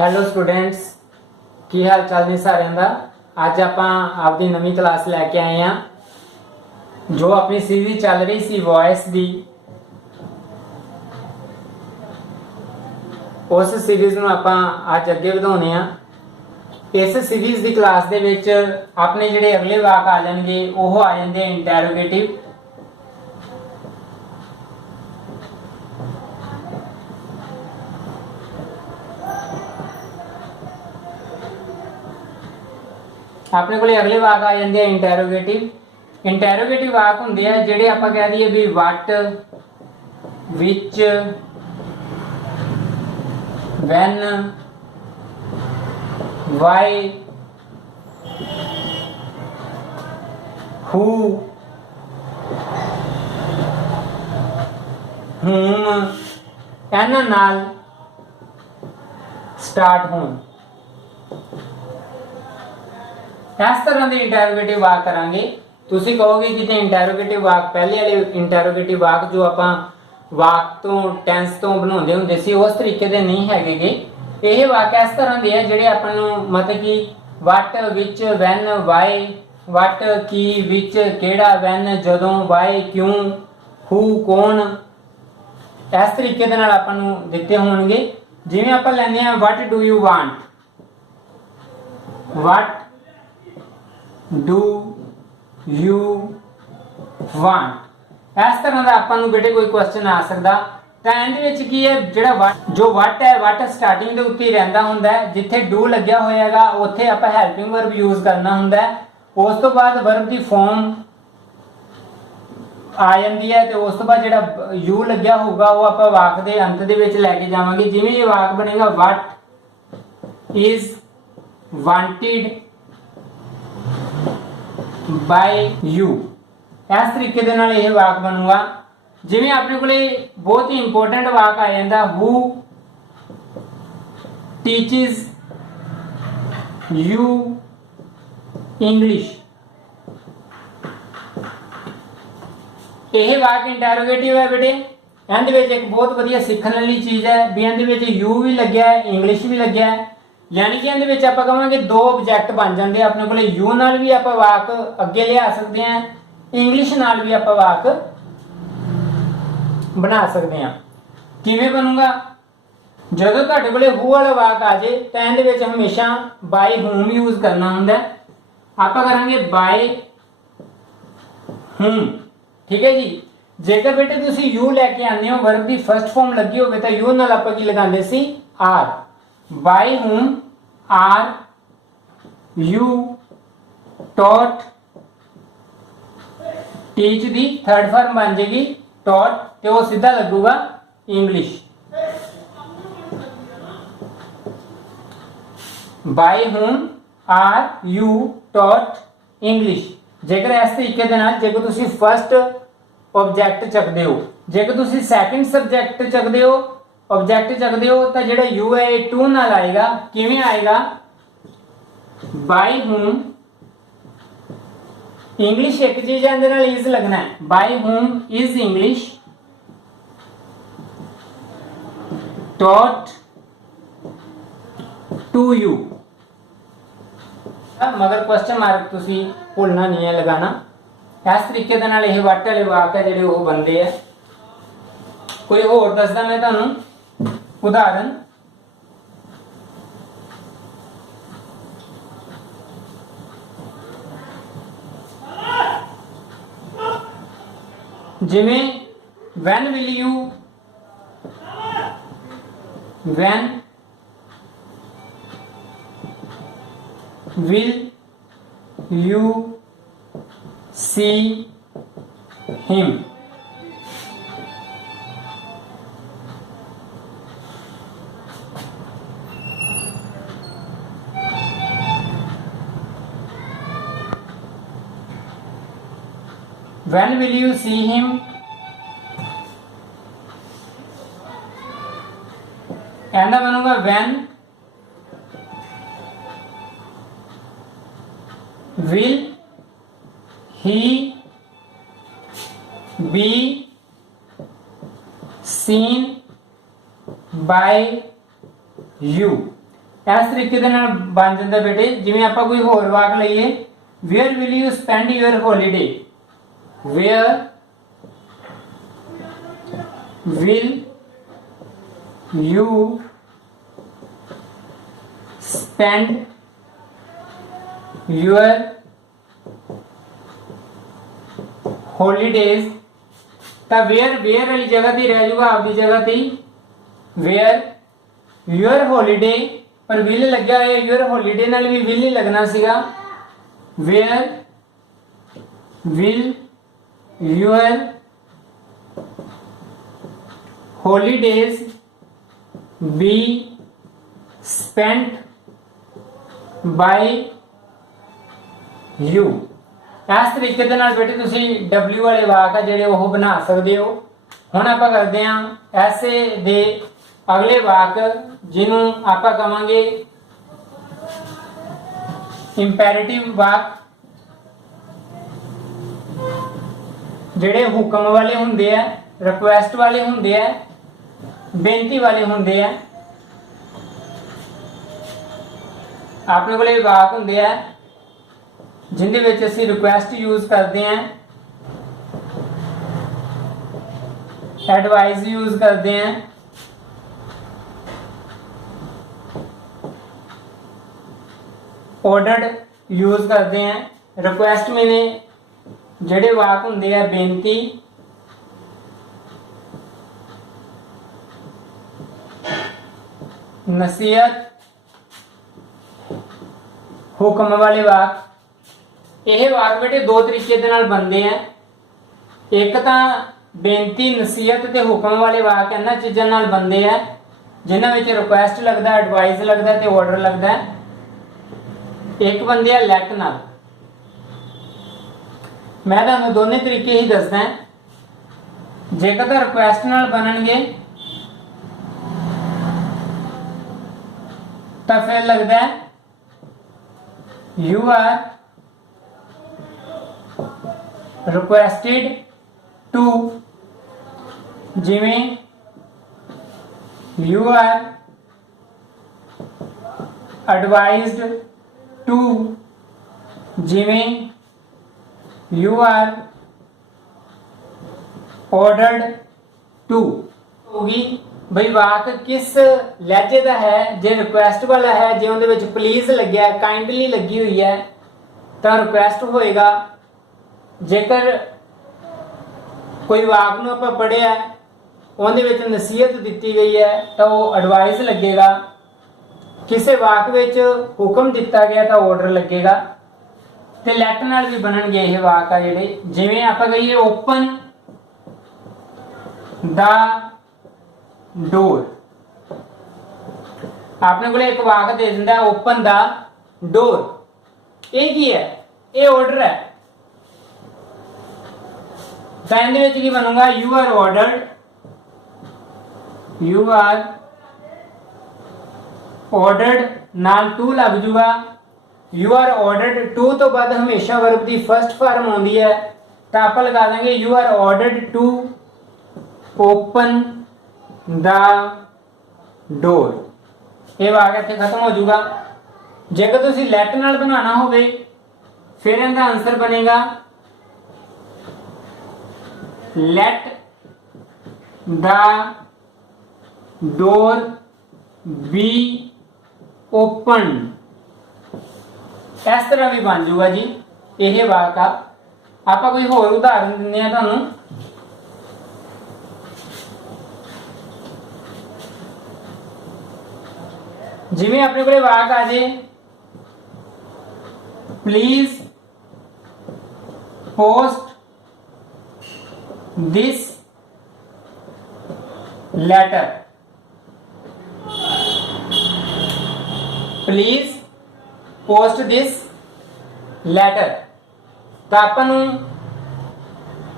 Hello students, की हाल चाल ने सारिਆਂ ਦਾ। ਅੱਜ ਆਪਾਂ ਆਪਦੀ ਨਵੀਂ ਕਲਾਸ ਲੈ ਕੇ ਆਏ ਆ ਜੋ ਆਪਣੀ ਸੀਰੀਜ਼ ਚੱਲ ਰਹੀ ਸੀ ਵੌਇਸ ਦੀ। ਉਸ ਸੀਰੀਜ਼ ਨੂੰ ਆਪਾਂ ਅੱਜ ਅੱਗੇ ਵਧਾਉਣੇ ਆ। ਇਸ ਸੀਰੀਜ਼ ਦੀ ਕਲਾਸ ਦੇ ਵਿੱਚ ਆਪਣੇ ਜਿਹੜੇ ਅਗਲੇ ਵਾਕ ਆ ਜਾਣਗੇ ਉਹ ਆ ਜਾਂਦੇ ਇੰਟਰੋਗੇਟਿਵ। ਆਪਣੇ ਕੋਲੇ अगले वाक आ जाते हैं इंटैरोगेटिव वाक होंगे है जेडे आप कह दीए भी what which when why who whom इन्हां नाल स्टार्ट होण। इस तरह के इंटैरोगेटिव वाक करांगे। तुसी कहोगे जिते इंटैरोगेटिव वाक पहले वाले इंटैरोगेटिव वाक जो आपां वाक तो टेंस तो बनाउंदे हुंदे सी उस तरीके दे नहीं हैगे। यह वाक इस तरह के है जिहड़े आपां नूं मतलब कि what which when why, what की विच केड़ा, वैन जदों, वाई क्यों, हू कौन, इस तरीके दे नाल आपां नूं दित्ते होणगे। जिवें आपां लैंदे आ what do you want, what do you want, इस तरह का आपां नूं बेटे कोई क्वेश्चन आ सकदा। तां इहदे विच की है जिहड़ा वट जो वट है वट स्टार्टिंग दे उत्ते ही रहिंदा हुंदा है। जिथे डू लग्या होएगा उत्थे आपां हैल्पिंग वर्ब यूज करना हुंदा है। उस तो बाद वर्ब दी फॉर्म आ जांदी है ते उस तो बाद जिहड़ा यू लग्या होगा वो आपां वाक दे अंत दे विच लैके जावांगे। जिवें ये वाक बनेगा what is wanted bye you, इस तरीके दे नाल यह वाक बनूगा। जिवें अपने कोले बहुत ही इंपोर्टेंट वाक आ जाता हु टीचिज यू इंग्लिश। यह वाक इंटैरोगेटिव है बेटे। इहदे विच एक बहुत वधिया सीखण वाली चीज़ है भी इहदे विच यू भी लग्या है, इंग्लिश भी लग्या है। यानी कि इहदे विच आपां कहांगे दो ऑब्जेक्ट बन जाते। अपने कोले यू नाल भी आपां वाक अगे लिया सकते हैं, इंग्लिश नाल भी आपां वाक बना सकते हैं। किवें बनूगा? जदों तुहाडे कोले हू वाला वाक आ जाए तां इहदे विच हमेशा बाय हूम यूज करना हुंदा है। आपां करांगे बाय हूम, ठीक है जी। जेकर बेटे तुसीं यू लैके आने हो वर्ब की फर्स्ट फॉर्म लगी होवे तां यू नाल आपां की लगांदे सी are. By whom are you taught, teach दी थर्ड फॉर्म बन जाएगी taught ते वो सीधा लगूगा English. By whom are you taught English। जेकर इस तरीके दे नाल जेकर तुसी फर्स्ट ऑब्जेक्ट चकदे हो, जेकर तुसी सेकंड सब्जेक्ट चकदे हो, ऑब्जेक्ट चकदे हो तो जेड़ा यू है टू नाल आएगा। किवें आएगा? बाय हूम इंग्लिश एक चीज है नाल इज लगना है। By whom is English taught to you. मगर क्वेश्चन मार्क तुसी भूलना नहीं है लगाना। इस तरीके दे नाल यह वट वाले वाक है जिहड़े वो बनते हैं। कोई होर दसदा मैं तुहानूं उदाहरण। जिवें when will you see him। When will you see him? कहना बनूंगा when will he be seen by you। इस तरीके दे नाल बन जांदा बेटे। जिवें आपां कोई होर वाक लईए, where will you spend your holiday, where will you spend your holidays. तो वेयर वाली जगह ती रह जाऊगा आपकी जगह ती वेयर योर हॉलीडे, पर विल लग्या होया, योर हॉलीडे नाल भी विल ही लगना सीगा। Where will your holidays be spent by you. इस तरीके दे नाल बेटे तुसी डब्ल्यू वाले वाक आ जिहड़े ओह बना सकदे हो। हुण आपां करदे हां ऐसे दे अगले वाक जिन्हों आपां कहांगे इंपैरेटिव वाक, जिहड़े हुक्म वाले हुंदे आ, रिक्वेस्ट वाले हुंदे आ, बेनती वाले हुंदे आ। अपने कोले वाक हुंदे आ जिंदे विच असीं रिक्वेस्ट यूज करते हैं, एडवाइस यूज करते हैं, ऑर्डर्ड यूज करते हैं। रिक्वेस्ट में ने जेडे वाक हुंदे आ बेनती, नसीहत, हुक्म वाले वाक। यह वाक बेटे दो तरीके दे नाल बनते हैं। एक तां बेनती, नसीहत ते हुक्म वाले वाक इन्हां चीज़ां नाल बनते हैं जिन्हां विच रिक्वेस्ट लगदा, एडवाइस लगदा ते ऑर्डर लगदा। एक बनते हैं लैट नाल। मैं तुहानूं दोने तरीके ही दसदा। जेकर तां रिक्वेस्ट नाल बनणगे तां फिर लगदा यू आर requested to, जिमें you are advised to, जिमें you are ordered to। होगी बई वाक किस लहजे का है। जे रिक्वेस्ट वाला है, जे उहदे विच प्लीज लग्या है, काइंडली लगी हुई है, तो रिक्वेस्ट होएगा। जेकर कोई वाक नूं आपां पढ़िया उहदे विच नसीहत दिती गई है तो वह एडवाइस लगेगा। किसी वाक विच हुक्म दिता गया तो ऑर्डर लगेगा। ते लैट नाल भी बनणगे यह वाक आ जिहड़े, जिवें आपां कहिए ओपन द डोर। आपने कोले एक वाक दे दिंदा ओपन द डोर, ये की है? ये ऑर्डर है। की बनूंगा you are ordered, you are ordered नाल टू लग जूगा। यू आर ऑर्डर्ड टू तो बाद हमेशा वर्ब की फर्स्ट फॉर्म आती है, तो आप लगा देंगे you are ordered to open the door. ये वाक इत्थे खत्म हो जाऊगा। जेकर तुसीं लैट नाल बनाना होवे फिर इनका आंसर बनेगा let the door be open. इस तरह भी बन जाऊगा जी यह वाक आ। आप कोई होर उदाहरण दिंदे हैं तुहानूं। जिवें अपने कोले वाक आ जाए please post this letter, please post this letter. तो आपन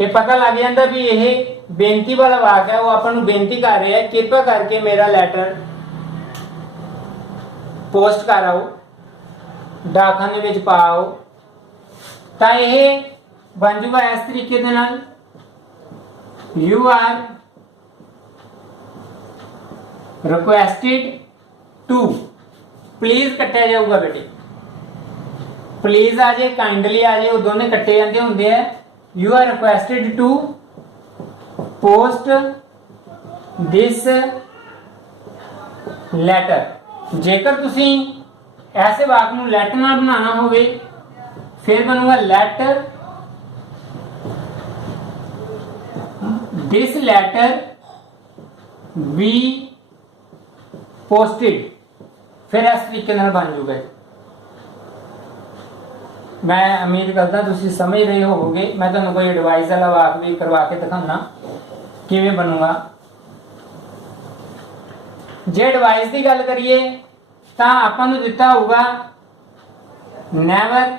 ये पता लग जाता भी यह बेनती वाला वाक है। वो अपन बेनती कर रहे हैं कृपा करके मेरा लेटर पोस्ट कर आओ, डाकखाने में पाओ। तो यह बन जूगा इस तरीके दे नाल you are requested to please कट्टिया जाऊगा बेटे, प्लीज आ जाए, काइंडली आ जाए, वो दोनों कट्टे जाते होंगे है। You are requested to post this letter. जेकर तुसी ऐसे वाक नूं लैट नाल बनाना होवे फिर बनूगा let this letter be posted, फिर इस तरीके नाल बन जूगा। मैं उम्मीद करता तुसी समझ रहे होवोगे। मैं तुहानूं कोई एडवाइस वाला वाक भी करवा के दिखाना किवें बनूगा। जे एडवाइस की गल करिए तो आपां नूं दिता होगा नैवर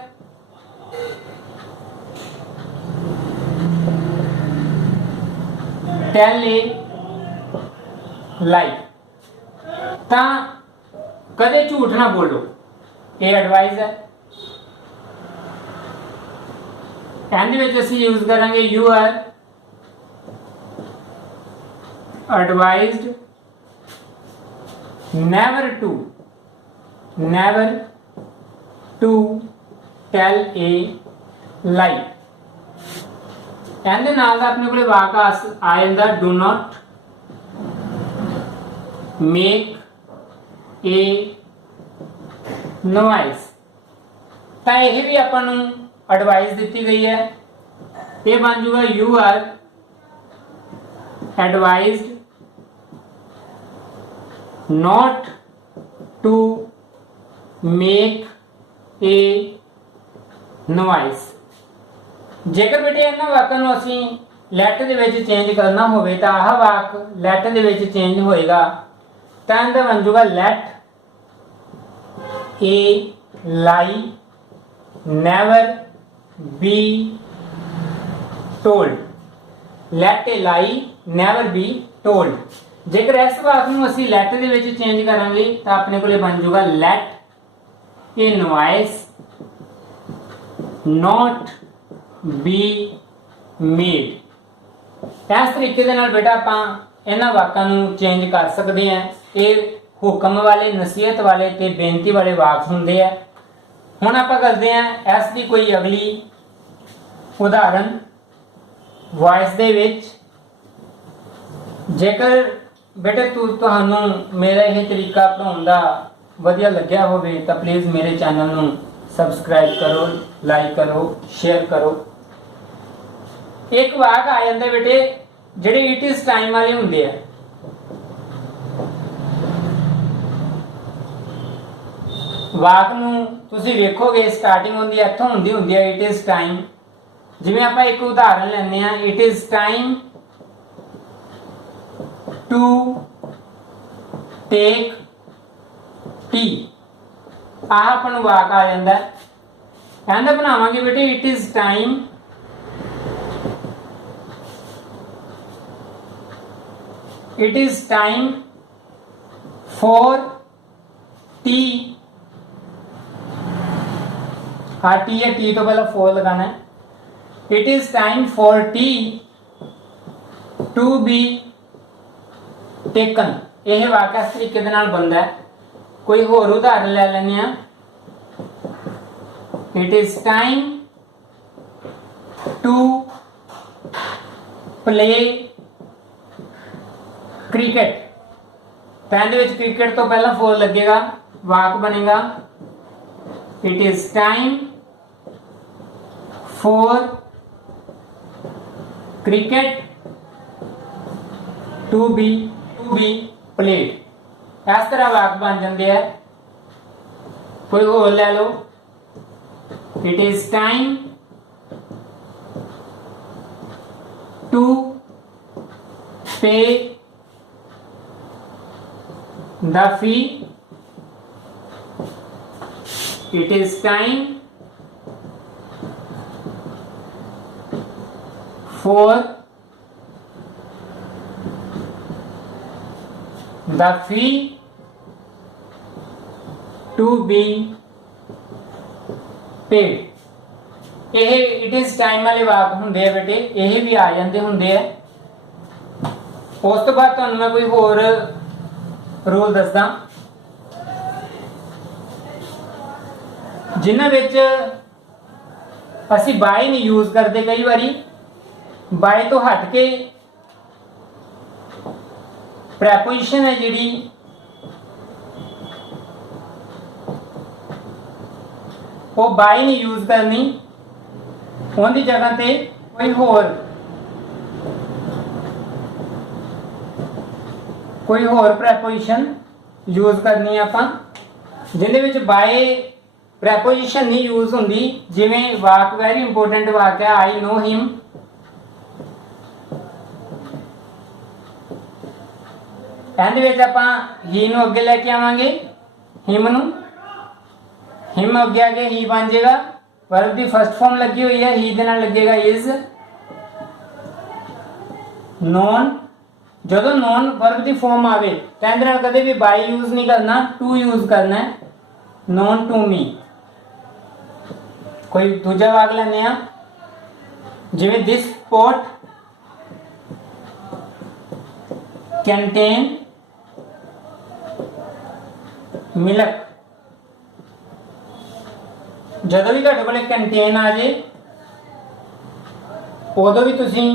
टेल ए लाई, तो कदे झूठ ना बोलो, ये एडवाइस है। एंड विच असीं यूज करांगे you are advised never to tell a lie। ਇਹਦੇ ਨਾਲ ਦਾ ਆਪਣੇ ਕੋਲੇ ਵਾਕ ਆ ਜਾਂਦਾ do not make a noise। ਤਾਂ ਇਹ ਵੀ ਆਪਾਂ ਨੂੰ ਐਡਵਾਈਸ ਦਿੱਤੀ ਗਈ ਹੈ। ਇਹ ਬਣ ਜੂਗਾ you are advised not to make a noise। जेकर बेटे इन्हां वाकां नूं असीं लैट दे विच चेंज करना होवे तां आह वाक लैट दे विच चेंज होएगा, तां इहदा बन जूगा let a lie never be told. Let a lie never be told. जेकर इस वाक नूं असीं लैट दे विच चेंज करांगे तो अपने कोले बन जूगा let a noise not be made. इस तरीके दे नाल बेटा आपां इन्हां वाकां नूं चेंज कर सकदे हां। ये हुक्म वाले, नसीहत वाले ते बेनती वाले वाक हुंदे आ। हुण आपां करदे हां इस दी कोई अगली उदाहरण वॉइस दे विच। जेकर बेटे तुहानूं मेरा यह तरीका पढ़ाउण दा वधिया लग्या होवे तां प्लीज़ मेरे चैनल नूं सबसक्राइब करो, लाइक करो, शेयर करो। एक वाक आ जांदे बेटे जिहड़े इट इज टाइम वाले हुंदे आ। वाक नूं तुसीं वेखोगे स्टार्टिंग हुंदी है इत्थों हुंदी है इट इज टाइम। जिवें आपां एक उदाहरण लैंदे आ it is time to take tea. आह अपन वाक आ जाता है। कहना बनावांगे बेटे it is time for tea. हाँ टी है, टी तो पहले फोर लगाना है। It is time for tea to be taken. यह वाक इस तरीके दे नाल बनदा है। कोई होर उदाहरण ले लैने आ। It is time to play cricket. तो इहदे विच क्रिकेट तो पहला फोर लगेगा, वाक बनेगा it is time for cricket to be played. इस तरह वाक बन जाते हैं। कोई होर ले लो। It is time to pay the fee. It is time for the fee to be paid। यह इट इज टाइम वाले वाक होंगे बेटे, यह भी आ जाते होंगे। उस तो बाद तुहानूं मैं कोई होर रूल दसदा। जिन्हां विच असी बाय नहीं यूज करते, कई बारी बाय तो हट के प्रैपोजिशन है जिहड़ी वो बाय नहीं यूज करनी, उनकी जगह ते कोई होर प्रैपोजिशन यूज करनी आपां जिहदे विच बाय प्रैपोजिशन नहीं यूज होंदी। जिवें वाक वेरी इंपोर्टेंट वाक है, I know him, and which आपां ही नूं अगे लैके आवांगे, हिम नूं, हिम अगे आके ही बन जाएगा, वर्ब की फर्स्ट फॉर्म लगी हुई है, ही दे नाल लगेगा इज। नॉन, जदों नॉन वर्ब की फॉर्म आवे तो इहदे नाल कदे भी बाय यूज नहीं करना, टू यूज करना है, नॉन टू मी। कोई दूजा वाक लेने आ, जिवें दिस पॉट कंटेन मिल्क। जदों भी तुहाडे कोल कंटेन आ जाए उदों भी तुसीं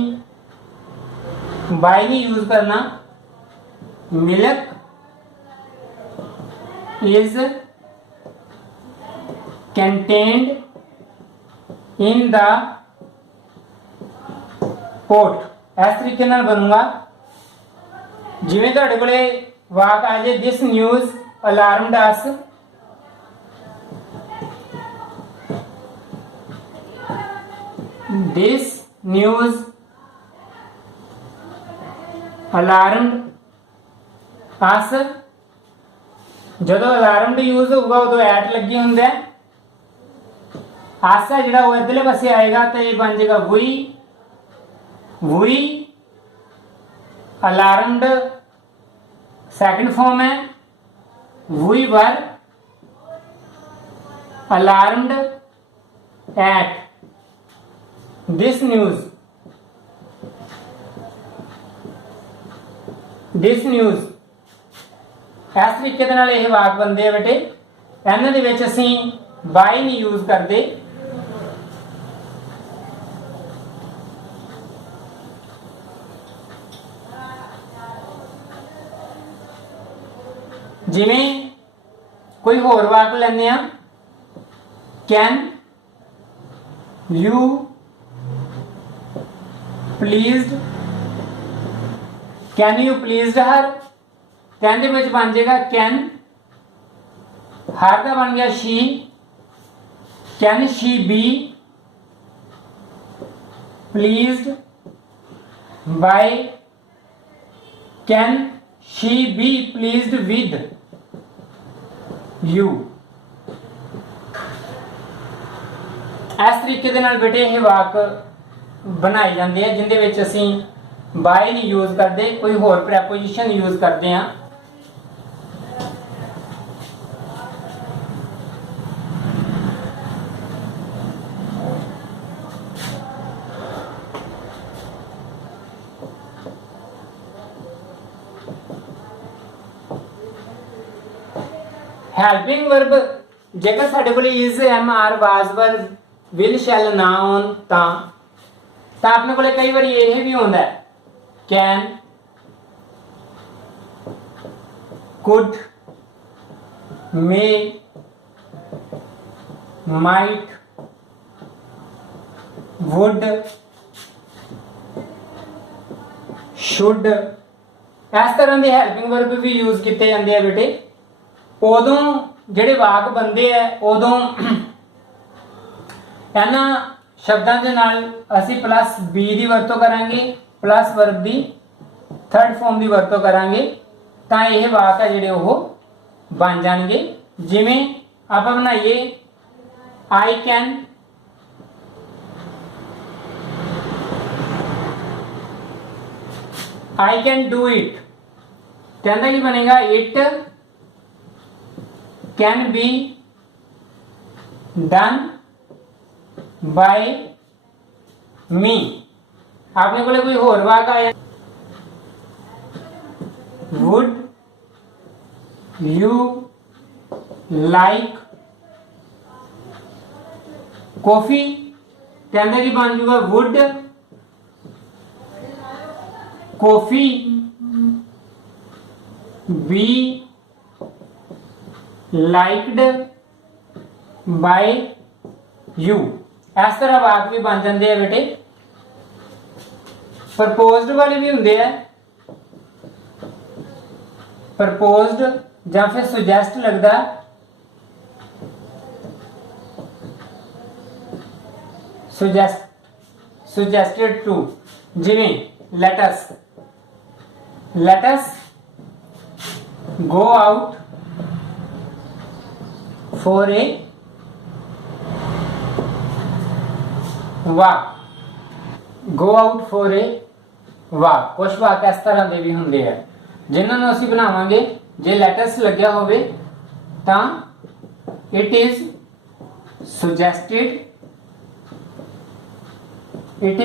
बाय नहीं यूज करना, milk is contained in the pot. इस तरीके नाल बनूंगा। जिवें तुहाडे कोले वाक आ जाए this news alarmed us, this news alarmed us. जदों अलार्मड यूज होगा उदों एट लगी हुंदा है, आसा जिहड़ा वो इधरले पासे आएगा तो ये बन जाएगा वी अलार्मड सेकंड फॉर्म है, we were alarmed at this news, this news. इस तरीके दे नाल यह वाक बनते हैं बेटे। इन्हां दे विच असीं बाय नहीं यूज करते। जिवें कोई होर वाक लैने आ, can you pleased, can you pleased her, can दे विच बन जाएगा कैन, हर का बन गया she, can she be pleased by, can she be pleased with you. इस तरीके दे नाल बेटे ये वाक बनाए जाते हैं जिंदे विच असीं बाय नहीं यूज करते, कोई होर प्रैपोजिशन यूज करते हैं। हेल्पिंग वर्ब जेकर साडे कोल is, am, are, was, were, will, shall ना होन तां अपने कोल कई बार यह भी होंदा है, can, could, may, might, would, should. इस तरह के हेल्पिंग वर्ब भी यूज किए जाते हैं बेटे। उदों जिहड़े वाक बनते हैं उदों इन्हां शब्दां दे नाल असीं प्लस बी की वरतों करांगे, प्लस वर्ब की थर्ड फॉर्म की वरतों करांगे, तां यह वाक है जिहड़े वो बन जाणगे। जिवें आपां बनाइए I can, I can do it, कहता की बनेगा it can be done by me. आपने को कोई होर वाक आया, वुड यू लाइक कॉफी कहते कि बन जूगा would coffee be liked by you. इस तरह वाक भी बन जाते हैं बेटे। प्रपोज्ड वाले भी होंगे है, प्रपोज्ड या फिर सुजैस्ट लगता, सुजैस्टेड टू, जिवें let us go out for a walk, go out for a walk. कुछ वाक इस तरह के भी होंगे है जिन्होंने असी बनावांगे। जे लेटस लग्या होवे तां it is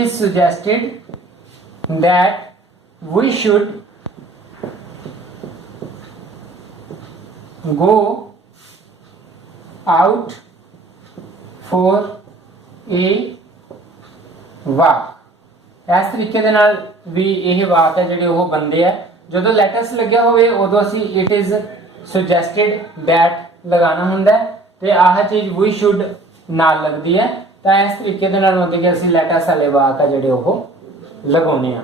suggested that we should go out for a walk। इस तरीके दे नाल भी यह वाक है जिहड़े ओह बनदे आ। ਜਦੋਂ ਲੈਟਸ ਲੱਗਿਆ ਹੋਵੇ ਉਦੋਂ ਅਸੀਂ ਇਟ ਇਜ਼ ਸੁਜੈਸਟਡ ਦੈਟ ਲਗਾਉਣਾ ਹੁੰਦਾ ਤੇ ਆਹ ਚੀਜ਼ ਵੀ ਸ਼ੁੱਡ ਨਾਲ ਲੱਗਦੀ ਹੈ। ਤਾਂ ਇਸ ਤਰੀਕੇ ਦੇ ਨਾਲ ਹੁੰਦੇ ਕਿ ਅਸੀਂ ਲੈਟਸ ਵਾਲੇ ਵਾਕ ਆ ਜਿਹੜੇ ਉਹ ਲਗਾਉਨੇ ਆ।